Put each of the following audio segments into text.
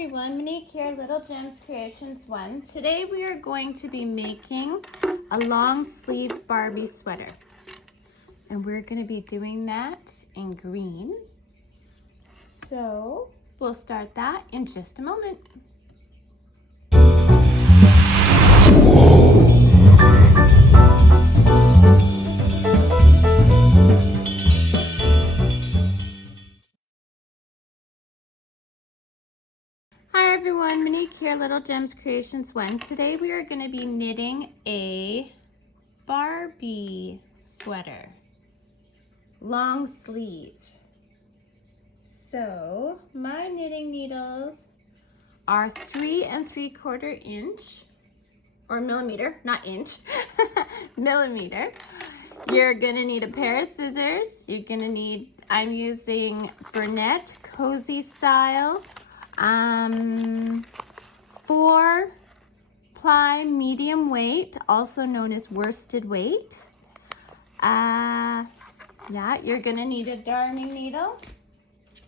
everyone, Monique here, Little Gems Creations 1. Today we are going to be making a long sleeve Barbie sweater. And we're going to be doing that in green. So we'll start that in just a moment. Hi everyone, Monique here, Little Gems Creations 1. Today we are going to be knitting a Barbie sweater, long sleeve. So my knitting needles are 3 3/4 inch, or millimeter, not inch, millimeter. You're going to need a pair of scissors. You're going to need, I'm using Burnett Cozy Style. 4-ply medium weight, also known as worsted weight. You're gonna need a darning needle.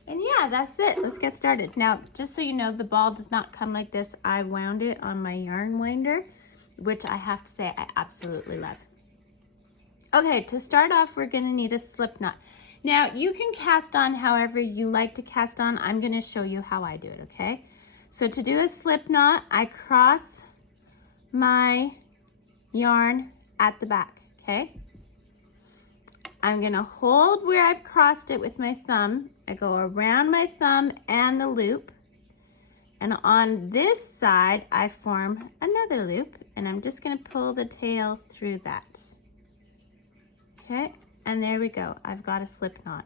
And yeah, that's it. Let's get started. Now, just so you know, the ball does not come like this. I wound it on my yarn winder, which I have to say I absolutely love. Okay, to start off, we're gonna need a slip knot. Now, you can cast on however you like to cast on. I'm gonna show you how I do it, okay? So to do a slip knot, I cross my yarn at the back, okay? I'm gonna hold where I've crossed it with my thumb. I go around my thumb and the loop. And on this side, I form another loop, and I'm just gonna pull the tail through that. Okay, and there we go. I've got a slip knot.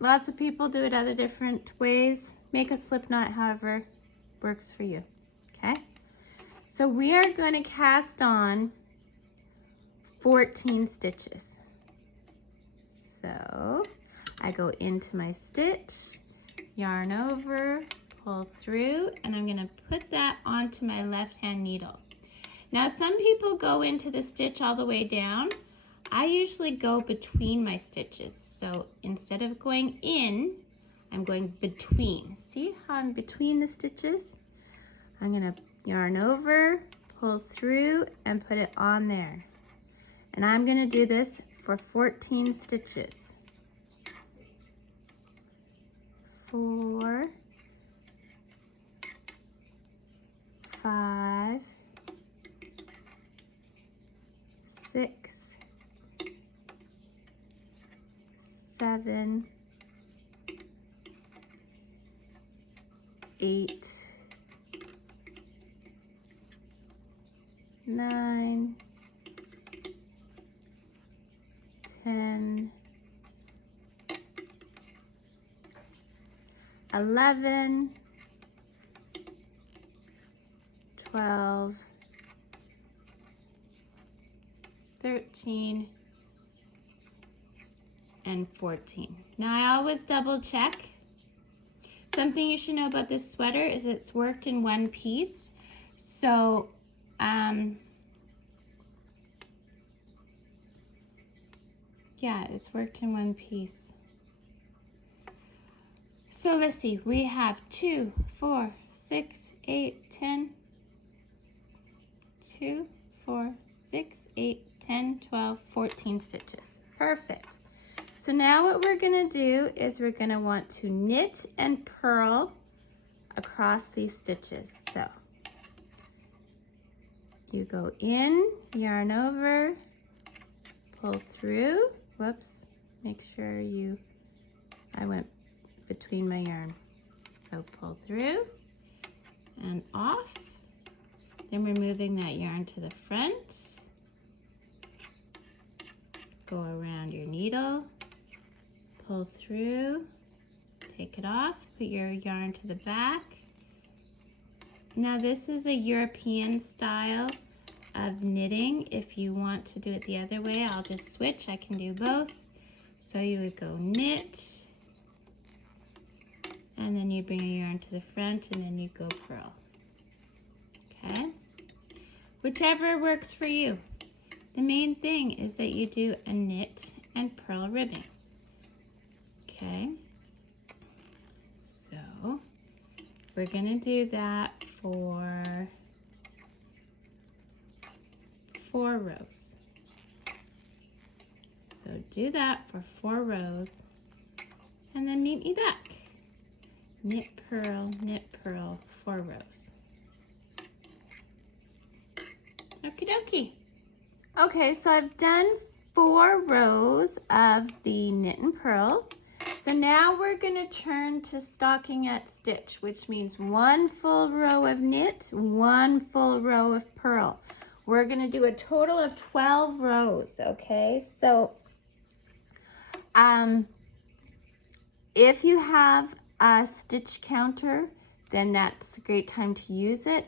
Lots of people do it other different ways. Make a slip knot however works for you, okay? So we are going to cast on 14 stitches. So I go into my stitch, yarn over, pull through, and I'm going to put that onto my left hand needle. Now some people go into the stitch all the way down. I usually go between my stitches. So instead of going in, I'm going between. See how I'm between the stitches? I'm gonna yarn over, pull through, and put it on there. And I'm gonna do this for 14 stitches. 4, 5, 6, 7, 8, 9, 10, 11, 12, 13, and 14. Now I always double check. Something you should know about this sweater is it's worked in one piece. So, yeah, it's worked in one piece. So let's see, we have 2, 4, 6, 8, 10, 2, 4, 6, 8, 10, 12, 14 stitches. Perfect. So now what we're gonna do is we're gonna want to knit and purl across these stitches. So you go in, yarn over, pull through, whoops, make sure I went between my yarn. So pull through and off. Then we're moving that yarn to the front. Go around your needle, pull through, take it off, put your yarn to the back. Now this is a European style of knitting. If you want to do it the other way, I'll just switch. I can do both. So you would go knit, and then you bring your yarn to the front, and then you go purl. Okay? Whichever works for you. The main thing is that you do a knit and purl ribbing. Okay? So we're gonna do that for 4 rows. So do that for 4 rows, and then meet me back. Knit, purl, 4 rows. Okie dokie. Okay, so I've done 4 rows of the knit and purl. So now we're gonna turn to stockinette stitch, which means 1 full row of knit, 1 full row of purl. We're gonna do a total of 12 rows, okay? So, if you have a stitch counter, then that's a great time to use it.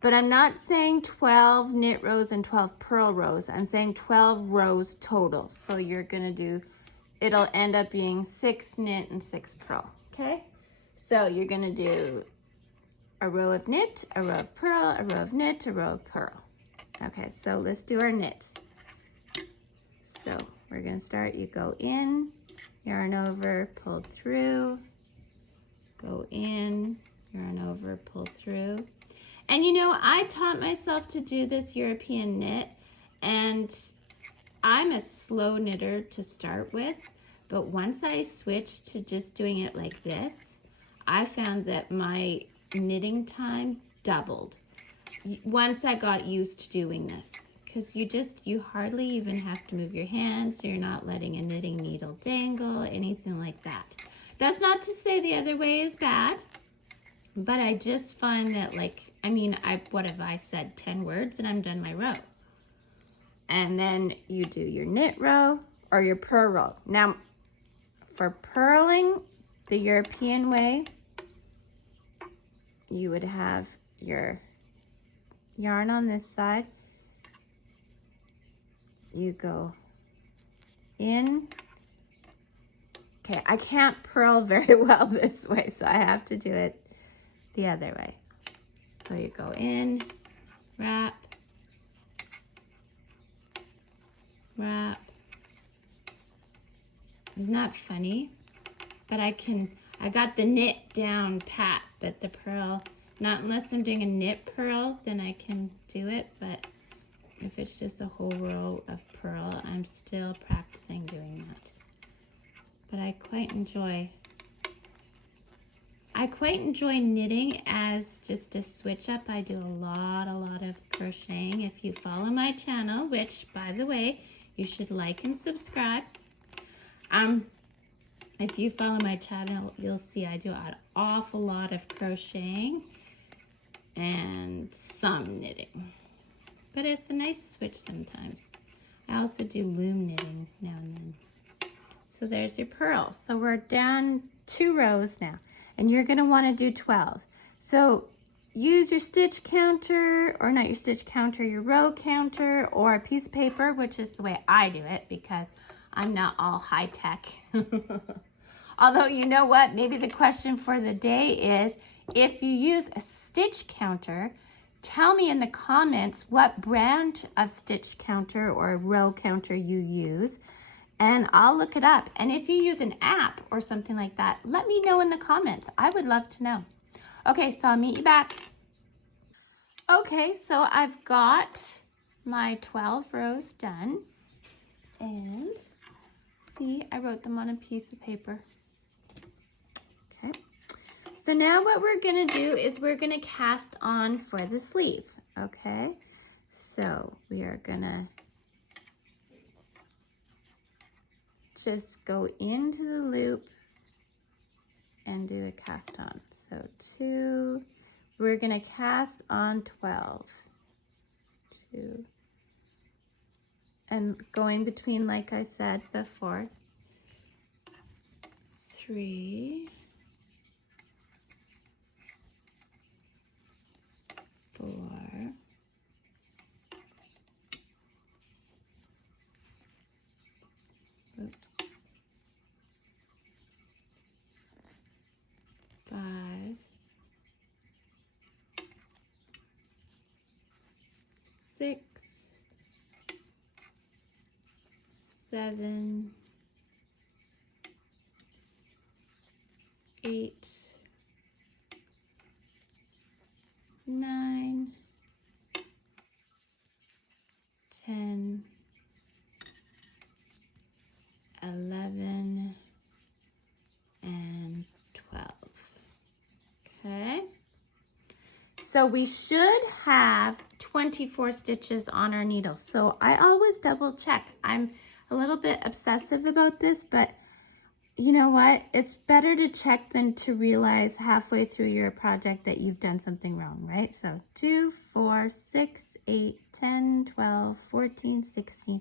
But I'm not saying 12 knit rows and 12 purl rows. I'm saying 12 rows total. So you're gonna do, it'll end up being 6 knit and 6 purl, okay? So you're gonna do a row of knit, a row of purl, a row of knit, a row of purl. Okay, so let's do our knit. So we're gonna start, you go in, yarn over, pull through, go in, yarn over, pull through. And you know, I taught myself to do this European knit, and I'm a slow knitter to start with, but once I switched to just doing it like this, I found that my knitting time doubled once I got used to doing this, because you hardly even have to move your hands, so you're not letting a knitting needle dangle, anything like that. That's not to say the other way is bad, but I just find that, like, I mean, what have I said, 10 words and I'm done my row. And then you do your knit row or your purl row. Now, for purling the European way, you would have your yarn on this side. You go in. Okay, I can't purl very well this way, so I have to do it the other way. So you go in, wrap, wrap. It's not funny, but I got the knit down pat, but the purl, not unless I'm doing a knit purl, then I can do it, but if it's just a whole row of purl, I'm still practicing doing that. But I quite enjoy knitting as just a switch up. I do a lot of crocheting. If you follow my channel, which by the way, you should like and subscribe. If you follow my channel, you'll see I do an awful lot of crocheting and some knitting. But it's a nice switch sometimes. I also do loom knitting now and then. So there's your purl. So we're down 2 rows now, and you're gonna wanna do 12. So use your stitch counter, or not your stitch counter, your row counter, or a piece of paper, which is the way I do it because I'm not all high tech. Although, you know what? Maybe the question for the day is, if you use a stitch counter, tell me in the comments what brand of stitch counter or row counter you use, and I'll look it up. And if you use an app or something like that, let me know in the comments. I would love to know. Okay, so I'll meet you back. Okay, so I've got my 12 rows done, and see, I wrote them on a piece of paper. Okay, so now what we're gonna do is we're gonna cast on for the sleeve. Okay, so we are gonna just go into the loop and do the cast on. So 2, we're gonna cast on 12. 2, and going between, like I said before, 3, 4, oops, 5, 6, 7, 8, 9, 10, 11, and 12. Okay. So we should have 24 stitches on our needle. So I always double check. I'm a little bit obsessive about this, but you know what? It's better to check than to realize halfway through your project that you've done something wrong, right? So 2, 4, 6, 8, 10, 12, 14, 16,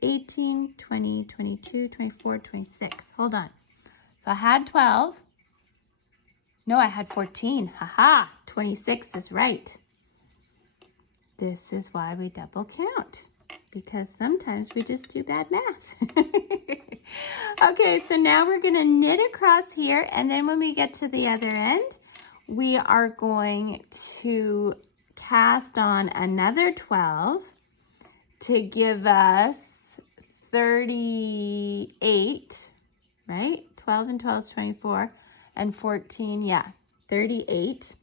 18, 20, 22, 24, 26. Hold on. So I had 12. No, I had 14. Haha, 26 is right. This is why we double count, because sometimes we just do bad math. Okay, so now we're going to knit across here, and then when we get to the other end, we are going to cast on another 12 to give us 38, right? 12 and 12 is 24, and 14, yeah, 38.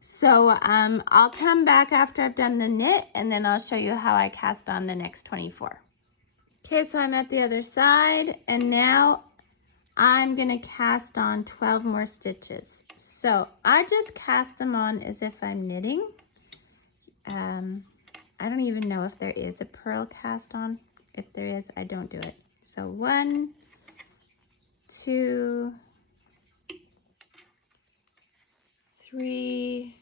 So I'll come back after I've done the knit, and then I'll show you how I cast on the next 24. Okay, so I'm at the other side, and now I'm going to cast on 12 more stitches. So I just cast them on as if I'm knitting. I don't even know if there is a purl cast on. If there is, I don't do it. So 1, 2, 3,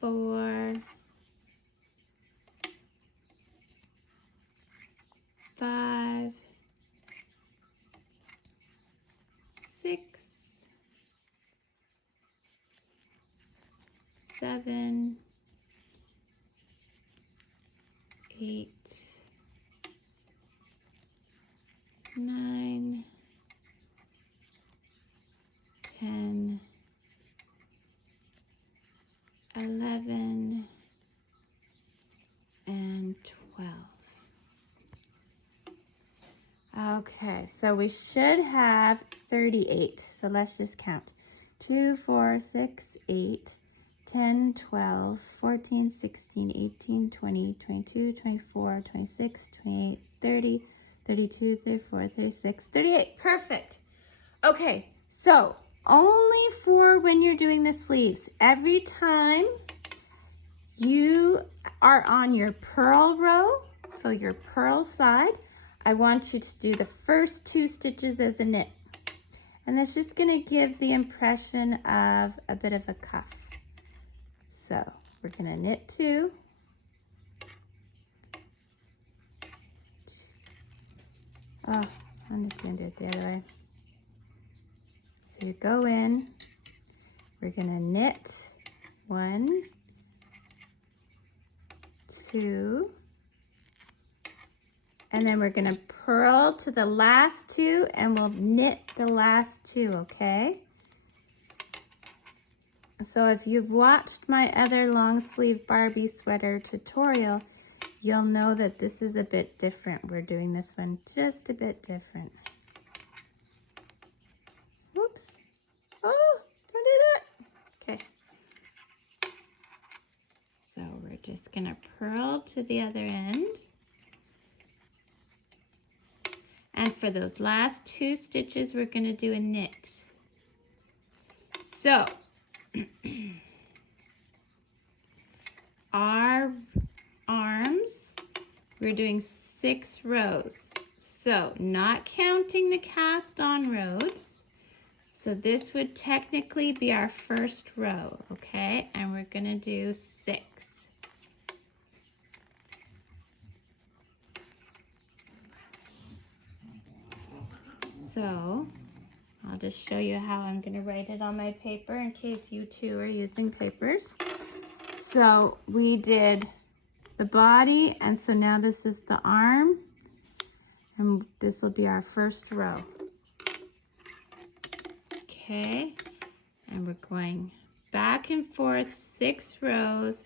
4, 5, 6, 7, 8, 9, 10, 11, and 12. Okay, so we should have 38. So let's just count. 2, 4, 6, 8, 10, 12, 14, 16, 18, 20, 22, 24, 26, 28, 30, 32, 34, 36, 38. Perfect. Okay, so only for when you're doing the sleeves. Every time you are on your purl row, so your purl side, I want you to do the first 2 stitches as a knit. And that's just going to give the impression of a bit of a cuff. So we're going to knit 2. Oh, I'm just going to do it the other way. So you go in, we're going to knit 1, 2, and then we're going to purl to the last 2, and we'll knit the last 2, okay? So if you've watched my other long sleeve Barbie sweater tutorial, you'll know that this is a bit different. We're doing this one just a bit different. Whoops. Oh, don't do that. Okay. So we're just going to purl to the other end. And for those last 2 stitches, we're going to do a knit. So our arms, we're doing 6 rows. So not counting the cast on rows. So this would technically be our first row, okay? And we're going to do 6. So I'll just show you how I'm going to write it on my paper in case you too are using papers. So we did the body, and so now this is the arm, and this will be our first row. Okay, and we're going back and forth 6 rows,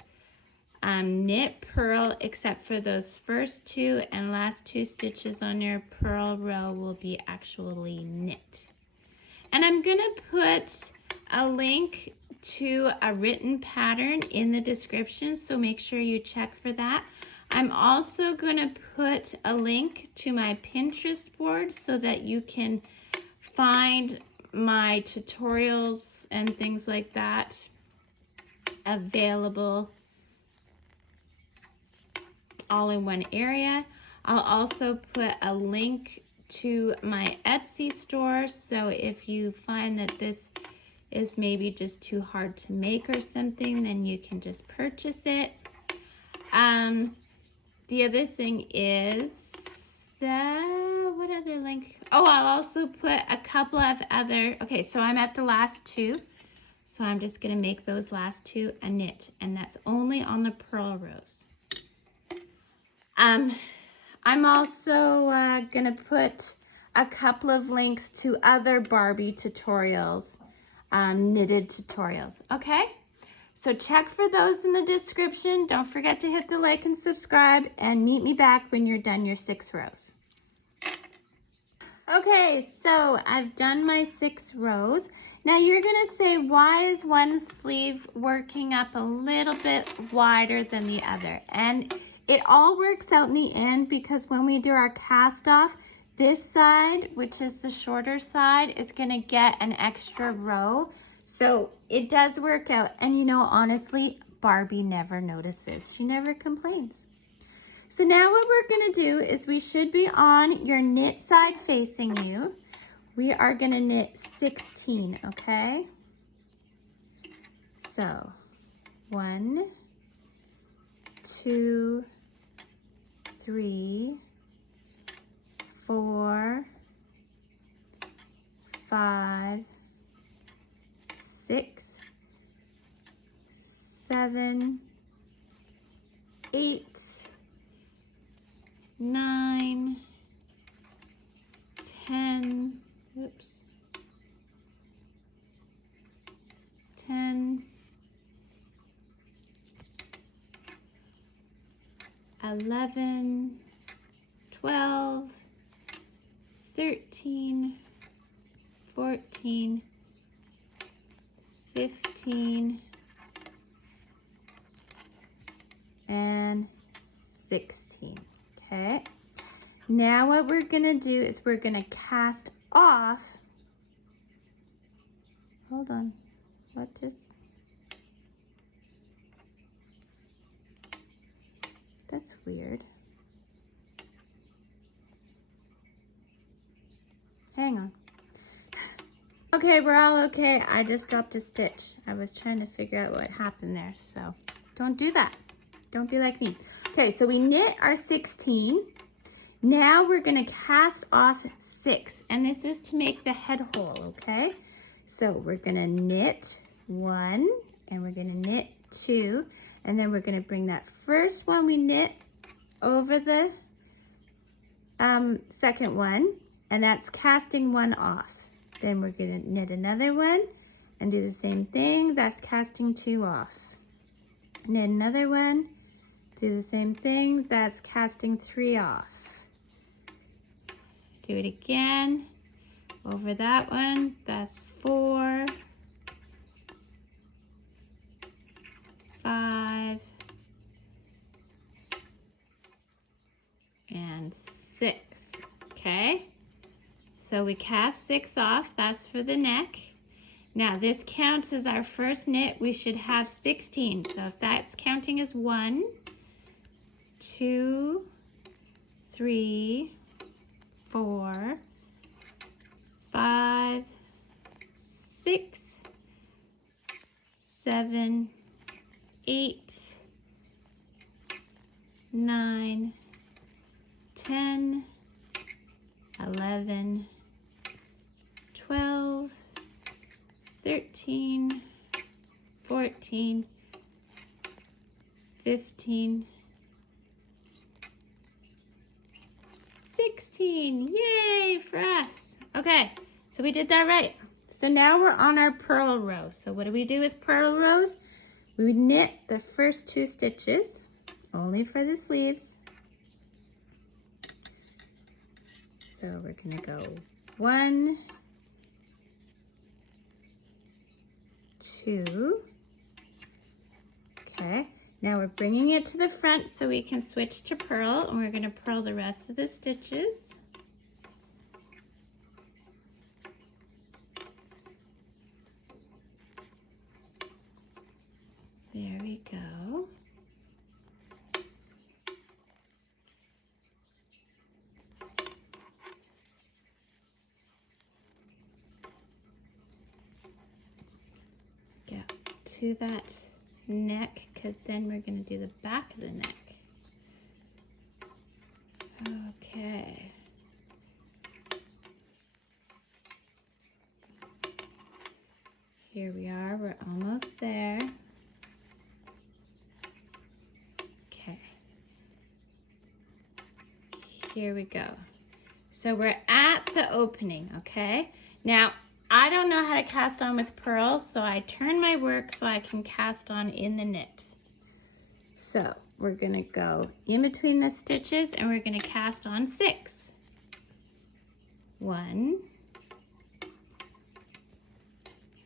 knit, purl, except for those first 2 and last 2 stitches on your purl row will be actually knit. And I'm gonna put a link to a written pattern in the description, so make sure you check for that. I'm also gonna put a link to my Pinterest board so that you can find my tutorials and things like that available all in one area. I'll also put a link to my Etsy store, so if you find that this is maybe just too hard to make or something, then you can just purchase it. The other thing is what other link? Oh, I'll also put a couple of other, okay, so I'm at the last two. So I'm just gonna make those last two a knit, and that's only on the purl rows. I'm also gonna put a couple of links to other Barbie tutorials, knitted tutorials, okay? So check for those in the description. Don't forget to hit the like and subscribe, and meet me back when you're done your 6 rows. Okay, so I've done my 6 rows. Now you're gonna say, why is one sleeve working up a little bit wider than the other? And it all works out in the end, because when we do our cast off, this side, which is the shorter side, is gonna get an extra row. So it does work out. And you know, honestly, Barbie never notices. She never complains. So now what we're gonna do is, we should be on your knit side facing you. We are gonna knit 16, okay? So 1, 2, 3, 4, 5, 6, 7, 8, 9, 10, oops, 10, 11, 12, 13, 14, 15, and 16. Okay. Now what we're gonna do is, we're gonna cast off. Hold on. What just? That's weird. Hang on. Okay, we're all okay. I just dropped a stitch. I was trying to figure out what happened there, so don't do that. Don't be like me. Okay, so we knit our 16. Now we're gonna cast off 6, and this is to make the head hole, okay? So we're gonna knit 1, and we're gonna knit 2, and then we're gonna bring that first one we knit over the second one, and that's casting 1 off. Then we're gonna knit another one and do the same thing. That's casting 2 off. Knit another one, do the same thing. That's casting 3 off. Do it again over that one. That's 4, 5, and 6. Okay. So we cast 6 off, that's for the neck. Now this counts as our first knit. We should have 16. So if that's counting as 1, 2, 3, 4, 5, 6, 7, 8, 9, 10, 11, 12, 13, 14, 15, 16. Yay for us. Okay, so we did that right. So now we're on our purl row. So what do we do with purl rows? We would knit the first 2 stitches, only for the sleeves. So we're gonna go 1, 2. Okay, now we're bringing it to the front so we can switch to purl, and we're going to purl the rest of the stitches. There we go. Get to that neck, because then we're going to do the back of the neck. Okay. Here we are, we're almost there. Okay. Here we go. So we're at the opening, okay? Now, I don't know how to cast on with pearls, so I turn my work so I can cast on in the knit. So we're gonna go in between the stitches and we're gonna cast on 6. 1,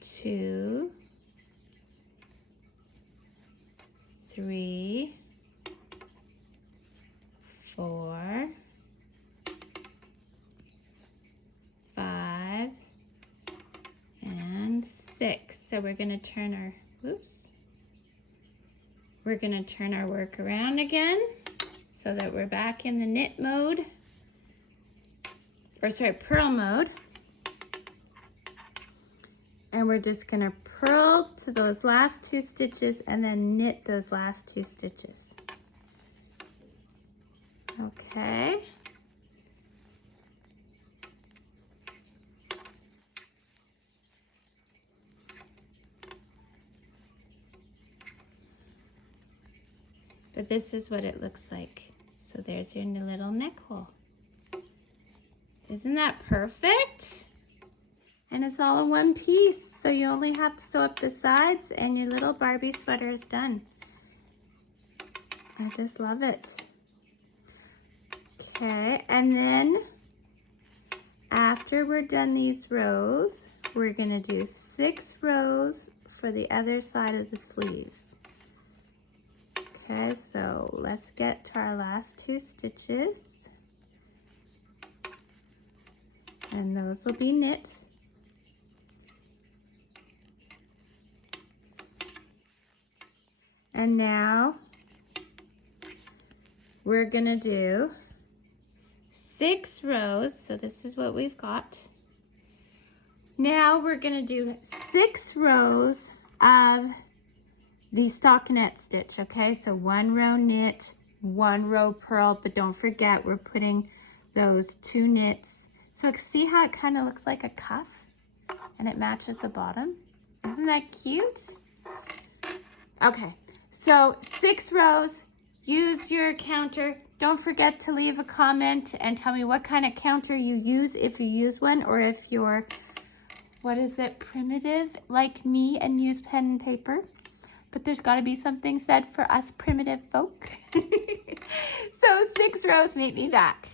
2, 3, 4, 5, and 6. So we're going to turn our, we're going to turn our work around again so that we're back in the knit mode, or sorry, purl mode. And we're just going to purl to those last 2 stitches and then knit those last 2 stitches. Okay. But this is what it looks like. So there's your little neck hole. Isn't that perfect? And it's all in one piece. So you only have to sew up the sides and your little Barbie sweater is done. I just love it. Okay, and then after we're done these rows, we're gonna do 6 rows for the other side of the sleeves. Okay, so let's get to our last 2 stitches. And those will be knit. And now we're gonna do 6 rows, so this is what we've got. Now we're gonna do 6 rows of the stockinette stitch, okay? So 1 row knit, 1 row purl, but don't forget we're putting those 2 knits. So see how it kind of looks like a cuff and it matches the bottom? Isn't that cute? Okay, so 6 rows, use your counter. Don't forget to leave a comment and tell me what kind of counter you use, if you use one, or if you're, what is it, primitive like me and use pen and paper. But there's got to be something said for us primitive folk. So 6 rows, meet me back.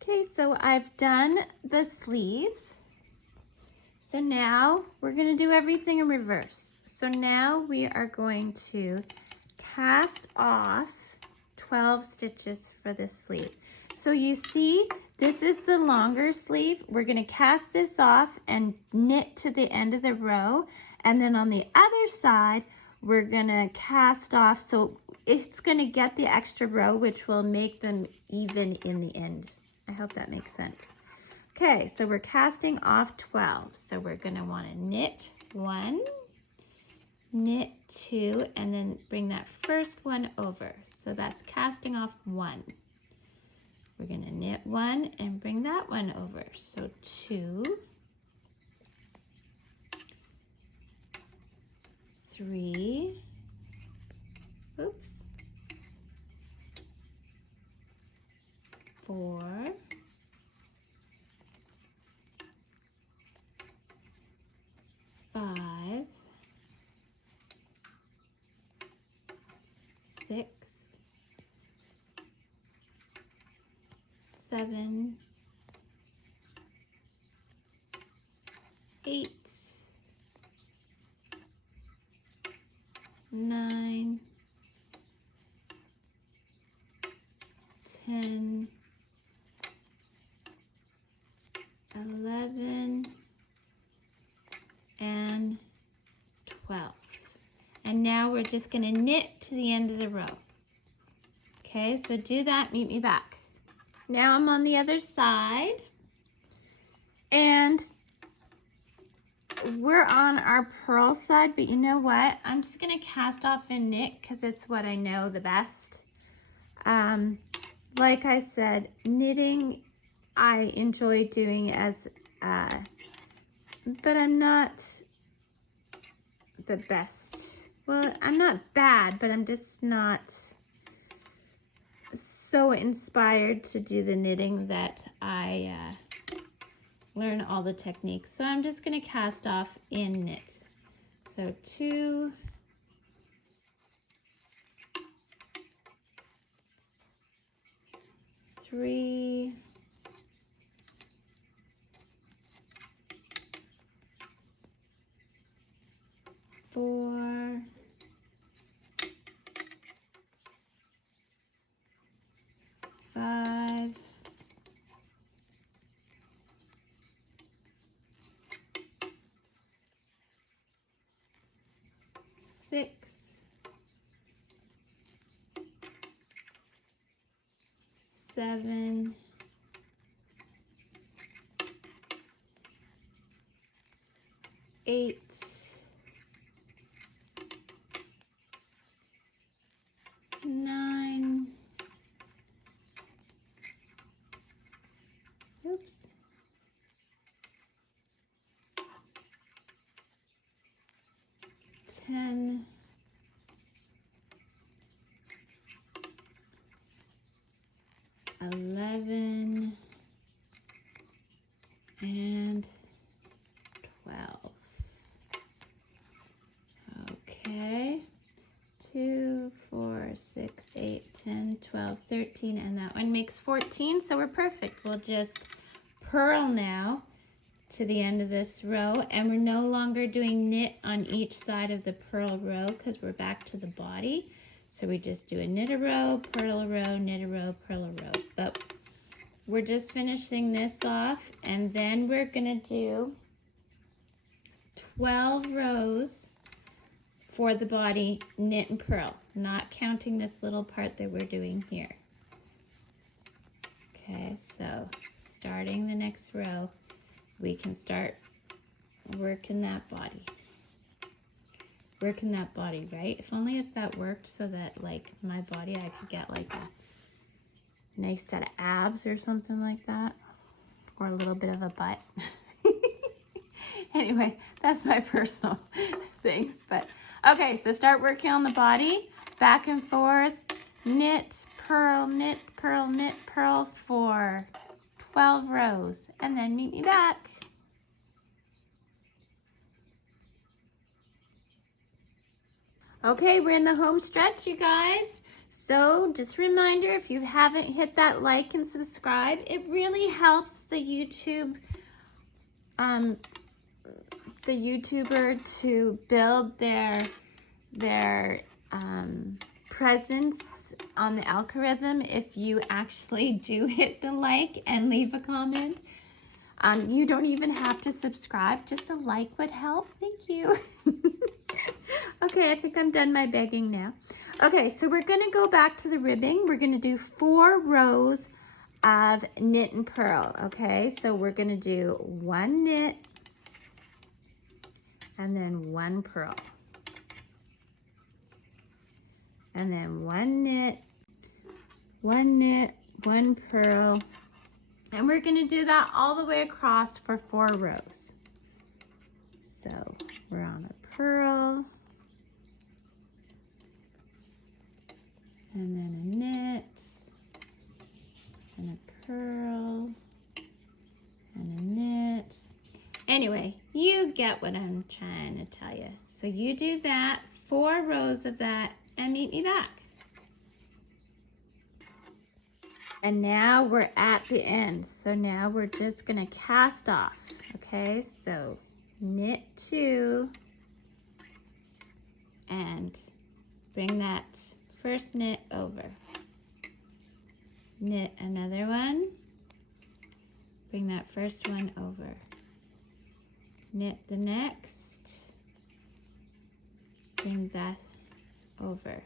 Okay, so I've done the sleeves. So now we're going to do everything in reverse. So now we are going to cast off 12 stitches for this sleeve. So you see, this is the longer sleeve. We're going to cast this off and knit to the end of the row. And then on the other side, we're going to cast off. So it's going to get the extra row, which will make them even in the end. I hope that makes sense. Okay, so we're casting off 12. So we're going to want to knit 1, knit 2, and then bring that first one over. So that's casting off 1. We're going to knit 1 and bring that one over. So 2, 3, 4, 5, 6, 7, 8, 11, and 12. And now we're just going to knit to the end of the row. Okay, so do that, meet me back. Now I'm on the other side, and we're on our purl side, but you know what? I'm just going to cast off and knit because it's what I know the best. Like I said, knitting I enjoy doing as, but I'm not the best. Well, I'm not bad, but I'm just not so inspired to do the knitting that I learn all the techniques. So I'm just going to cast off in knit. So 2, 3, 4, 5, 6, 7, 8, 9, oops, 10, 11, and 12. Okay, 2, 4, 6, 8, 10, 12, 13, and that one makes 14, so we're perfect. We'll just purl now to the end of this row, and we're no longer doing knit on each side of the purl row because we're back to the body. So we just do a knit a row, purl a row, knit a row, purl a row. But we're just finishing this off, and then we're gonna do 12 rows for the body, knit and purl, not counting this little part that we're doing here. Okay, so starting the next row, we can start working that body. Working that body, right? If only if that worked so that like my body, I could get like a nice set of abs or something like that. Or a little bit of a butt. Anyway, that's my personal things. But okay, so start working on the body. Back and forth. Knit, purl, knit, purl, knit, purl for 12 rows. And then meet me back. Okay, we're in the home stretch, you guys. So just a reminder, if you haven't hit that like and subscribe, it really helps the YouTuber to build their presence on the algorithm. If you actually do hit the like and leave a comment, you don't even have to subscribe. Just a like would help. Thank you. Okay, I think I'm done my begging now. Okay, so we're going to go back to the ribbing. We're going to do 4 rows of knit and purl. Okay, so we're going to do 1 knit and then 1 purl. And then 1 knit, 1 purl. And we're going to do that all the way across for 4 rows. So we're on a purl. And then a knit, and a purl, and a knit. Anyway, you get what I'm trying to tell you. So you do that, 4 rows of that, and meet me back. And now we're at the end. So now we're just gonna cast off, okay? So knit 2, and bring that first knit over. Knit another one, Bring that first one over. Knit the next. Bring that over.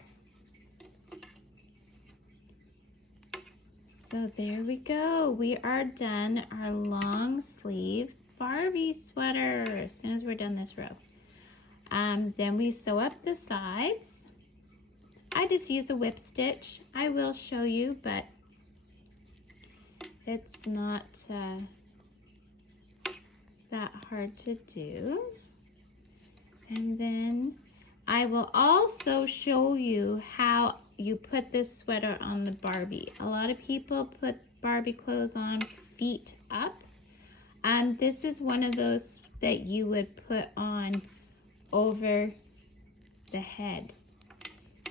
So there we go. We are done our long sleeve Barbie sweater as soon as we're done this row. Then we sew up the sides. I just use a whip stitch. I will show you, but it's not that hard to do. And then I will also show you how you put this sweater on the Barbie. A lot of people put Barbie clothes on feet up. This is one of those that you would put on over the head.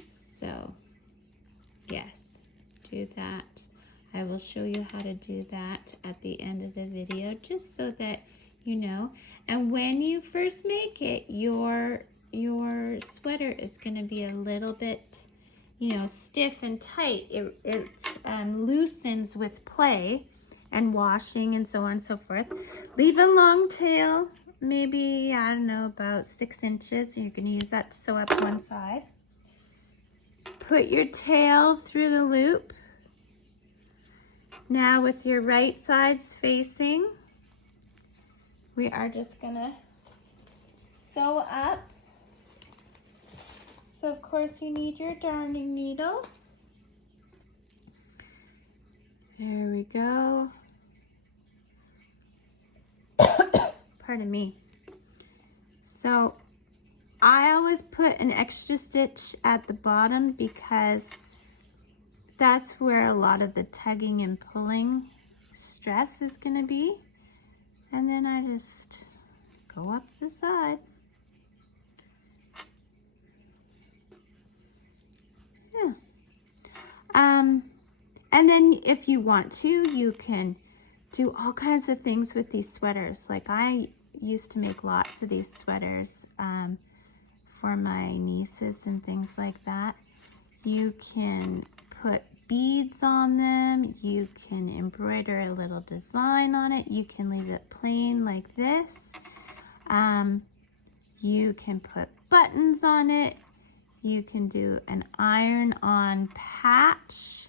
So, yes, do that. I will show you how to do that at the end of the video, just so that you know. And when you first make it, your sweater is going to be a little bit, you know, stiff and tight. It loosens with play and washing and so on and so forth. Leave a long tail, maybe, I don't know, about 6 inches. You're going to use that to sew up one side. Put your tail through the loop. Now with your right sides facing, we are just going to sew up. So of course you need your darning needle. There we go. Pardon me. So I always put an extra stitch at the bottom because that's where a lot of the tugging and pulling stress is going to be. And then I just go up the side. Yeah. And then if you want to, you can do all kinds of things with these sweaters. Like I used to make lots of these sweaters for my nieces and things like that. You can put beads on them. You can embroider a little design on it. You can leave it plain like this. You can put buttons on it. You can do an iron-on patch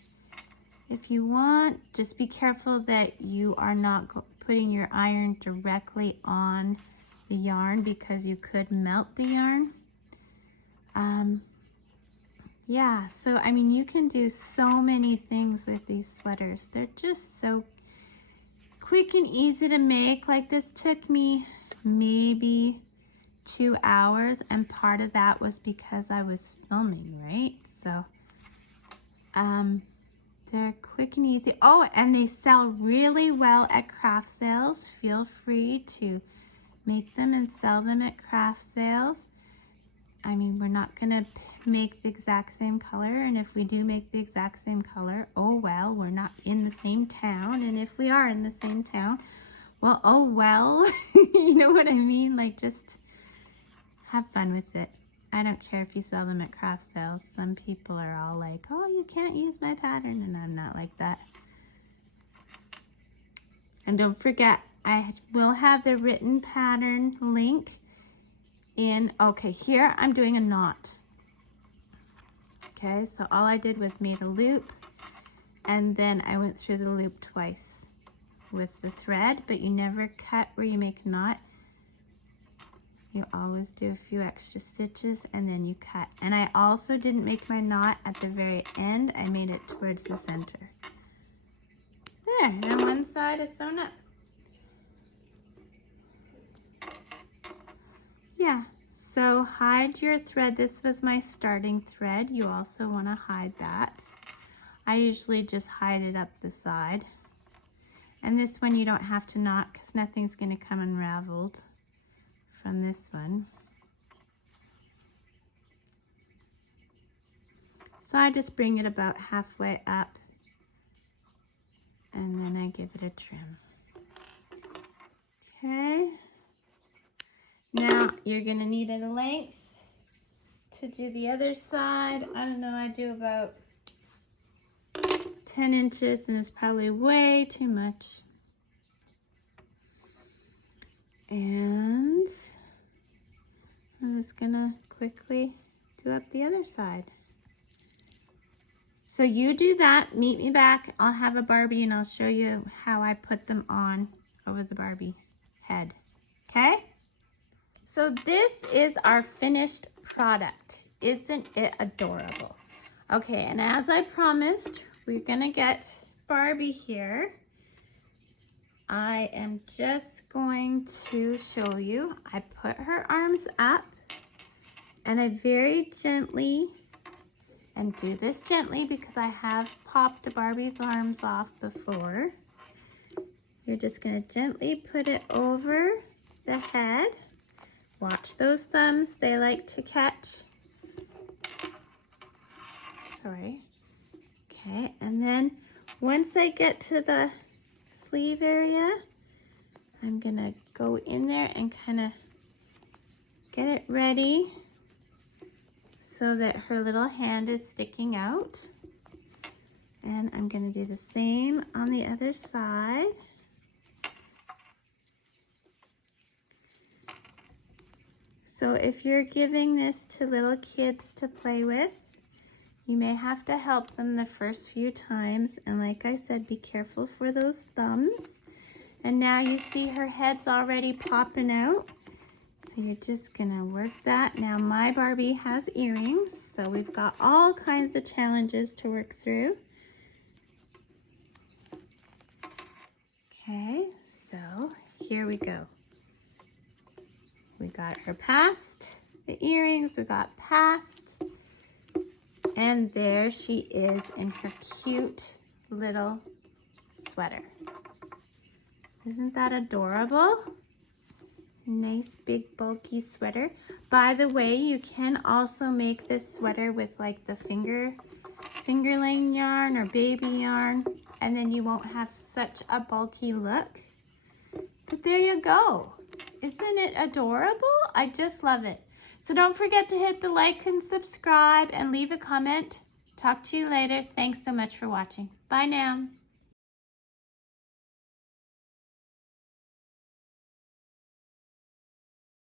if you want. Just be careful that you are not putting your iron directly on the yarn because you could melt the yarn. Yeah, so I mean, you can do so many things with these sweaters. They're just so quick and easy to make. Like this took me maybe 2 hours, and part of that was because I was filming, right? So they're quick and easy. Oh, and they sell really well at craft sales. Feel free to make them and sell them at craft sales. I mean, we're not gonna make the exact same color, and if we do make the exact same color, oh well, we're not in the same town. And if we are in the same town, well, oh well. You know what I mean? Like, just have fun with it. I don't care if you sell them at craft sales. Some people are all like, oh, you can't use my pattern, and I'm not like that. And don't forget, I will have the written pattern link in. Okay, here I'm doing a knot. Okay, so all I did was made a loop, and then I went through the loop twice with the thread, but you never cut where you make a knot. You always do a few extra stitches and then you cut. And I also didn't make my knot at the very end. I made it towards the center. There, and one side is sewn up. Yeah, so hide your thread. This was my starting thread. You also want to hide that. I usually just hide it up the side. And this one you don't have to knot because nothing's going to come unraveled from this one. So I just bring it about halfway up and then I give it a trim. Okay. Now you're going to need a length to do the other side. I don't know, I do about 10 inches and it's probably way too much. And I'm just gonna quickly do up the other side. So you do that, meet me back. I'll have a Barbie and I'll show you how I put them on over the Barbie head, okay? So this is our finished product. Isn't it adorable? Okay, and as I promised, we're gonna get Barbie here. I am just going to show you. I put her arms up and I very gently, and do this gently because I have popped Barbie's arms off before. You're just gonna gently put it over the head. Watch those thumbs, they like to catch. Sorry. Okay, and then once I get to the sleeve area, I'm gonna go in there and kind of get it ready so that her little hand is sticking out. And I'm gonna do the same on the other side. So if you're giving this to little kids to play with, you may have to help them the first few times. And like I said, be careful for those thumbs. And now you see her head's already popping out. So you're just gonna work that. Now my Barbie has earrings, so we've got all kinds of challenges to work through. Okay, so here we go. We got her past the earrings, we got past, and there she is in her cute little sweater. Isn't that adorable? Nice big bulky sweater. By the way, you can also make this sweater with like the fingerling yarn or baby yarn, and then you won't have such a bulky look. But there you go. Isn't it adorable? I just love it. So don't forget to hit the like and subscribe and leave a comment. Talk to you later. Thanks so much for watching. Bye now.